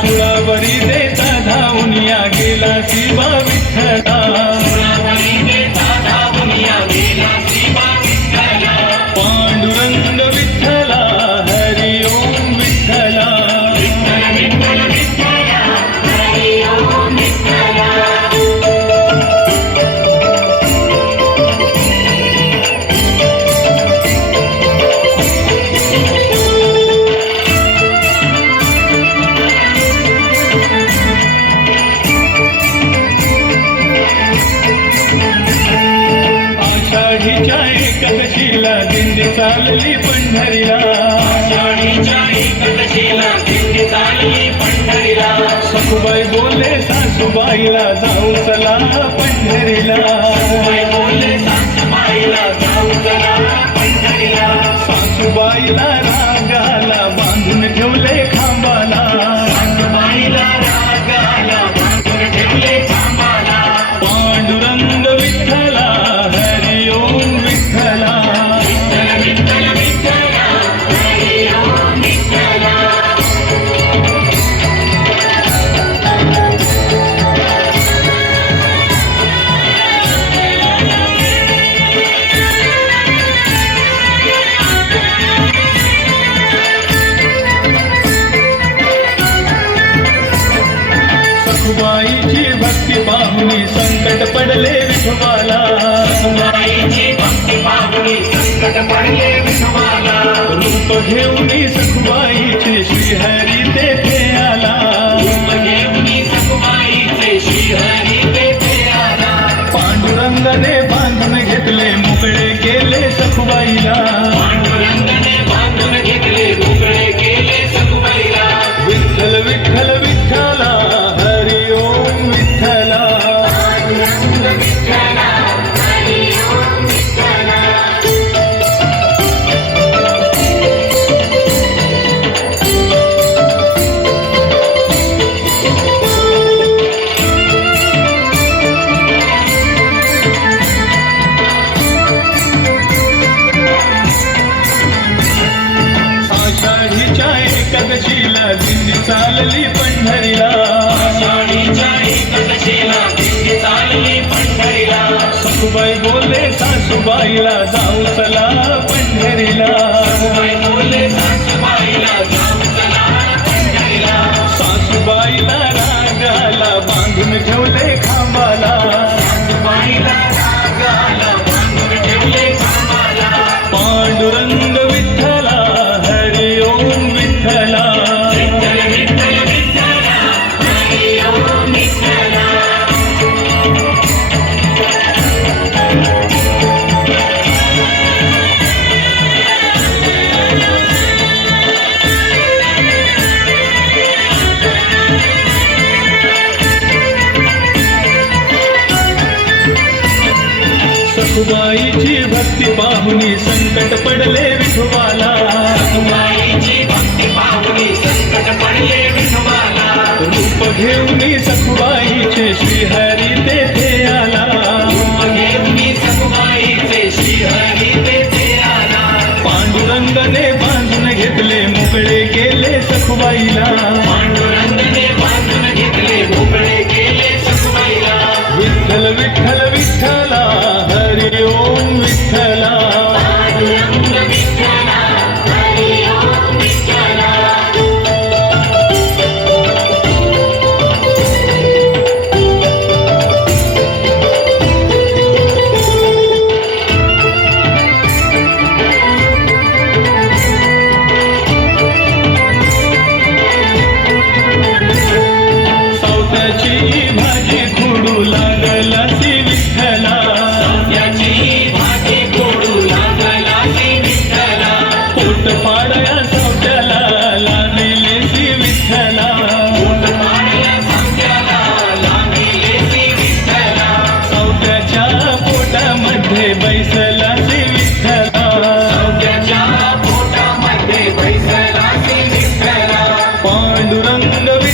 शिवावरी देता धावून या गेला शिवा. चालली पंढरीला. सखुबाई बोले सासूबाईला जाऊ चला पंढरीला. सासूबाईला रागाला बांधून ठेवले खांबाला. पांडुरंग भक्ती पाहुनी संकट पडले विठोबाला रूप घेऊन चालली पंढरीला. सखुबाई बोले सासूबाईला जाऊ चला पंढरीला. सखुबाईची भक्ती पाहुनी संकट पडले विठोबाला. रूप घेऊन सखुबाईचे श्रीहरी तेथे आला. पांडुरंगाने बांधून घेतले मोकळे केले सखुबाईला. Vitthal Durang Durang